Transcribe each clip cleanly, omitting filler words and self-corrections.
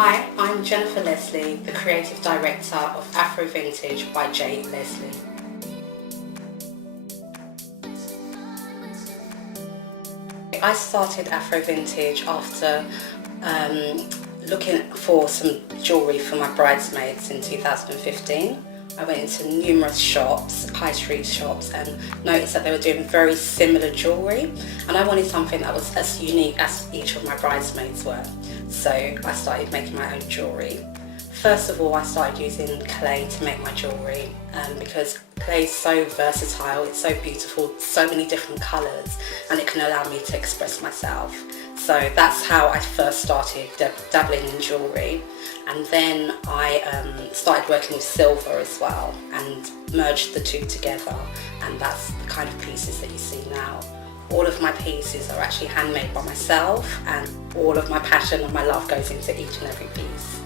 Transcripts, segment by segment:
Hi, I'm Jennifer Leslie, the Creative Director of Afrovintage by J. Leslie. I started Afrovintage after looking for some jewellery for my bridesmaids in 2015. I went into numerous shops, high street shops, and noticed that they were doing very similar jewellery, and I wanted something that was as unique as each of my bridesmaids were. So I started making my own jewellery. First of all, I started using clay to make my jewellery because clay is so versatile, it's so beautiful, so many different colours, and it can allow me to express myself. So that's how I first started dabbling in jewellery. And then I started working with silver as well and merged the two together, and that's the kind of pieces that you see now. All of my pieces are actually handmade by myself, and all of my passion and my love goes into each and every piece.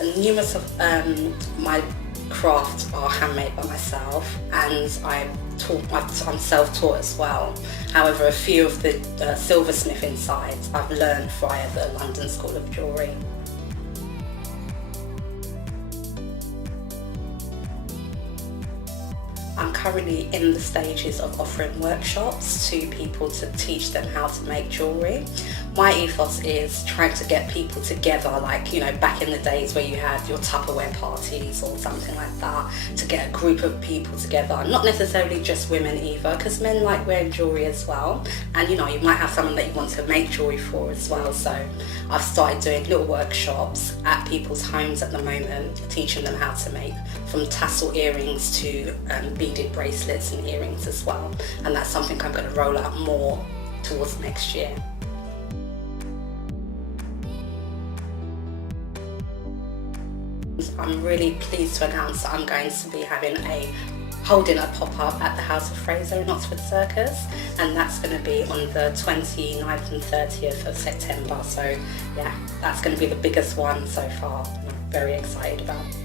And numerous of my crafts are handmade by myself, and I'm self-taught as well. However, a few of the silversmithing sides I've learned via the London School of Jewellery. I'm currently in the stages of offering workshops to people to teach them how to make jewellery. My ethos is trying to get people together, like, you know, back in the days where you had your Tupperware parties or something like that, to get a group of people together, not necessarily just women either, because men like wearing jewellery as well, and you know, you might have someone that you want to make jewellery for as well. So I've started doing little workshops at people's homes at the moment, teaching them how to make from tassel earrings to beaded bracelets and earrings as well, and that's something I'm going to roll out more towards next year. I'm really pleased to announce that I'm going to be holding a pop-up at the House of Fraser in Oxford Circus, and that's going to be on the 29th and 30th of September. So yeah, that's going to be the biggest one so far, and I'm very excited about it.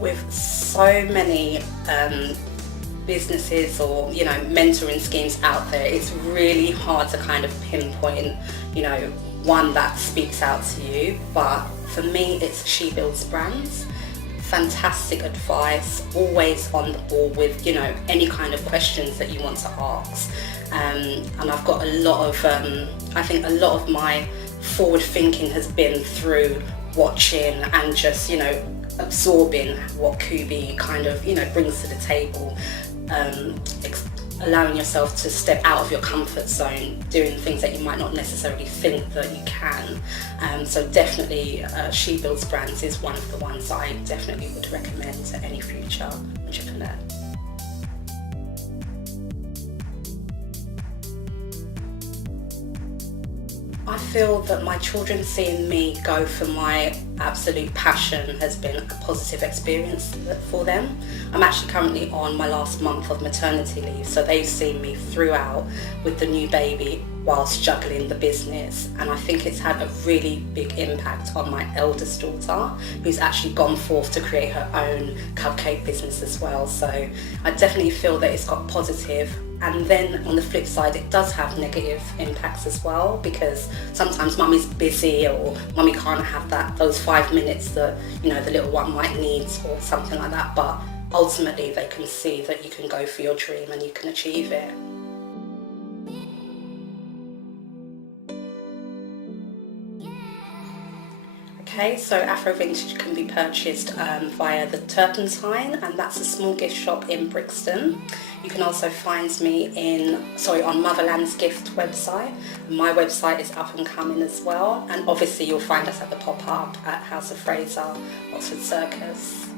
With so many businesses or, you know, mentoring schemes out there, it's really hard to kind of pinpoint, you know, one that speaks out to you. But for me, it's She Builds Brands. Fantastic advice, always on the ball with, you know, any kind of questions that you want to ask. And I've got a lot of, I think a lot of my forward thinking has been through watching and just, you know, absorbing what Kubi kind of, you know, brings to the table, allowing yourself to step out of your comfort zone, doing things that you might not necessarily think that you can. So definitely She Builds Brands is one of the ones that I definitely would recommend to any future entrepreneur. I feel that my children seeing me go for my absolute passion has been a positive experience for them. I'm actually currently on my last month of maternity leave, so they've seen me throughout with the new baby whilst juggling the business, and I think it's had a really big impact on my eldest daughter, who's actually gone forth to create her own cupcake business as well. So I definitely feel that it's got positive. And then on the flip side, it does have negative impacts as well, because sometimes mummy's busy or mummy can't have those 5 minutes that, you know, the little one might need or something like that. But ultimately they can see that you can go for your dream and you can achieve it. Okay, so Afrovintage can be purchased via the Turpentine, and that's a small gift shop in Brixton. You can also find me on Motherland's Gift website. My website is up and coming as well, and obviously you'll find us at the pop-up at House of Fraser, Oxford Circus.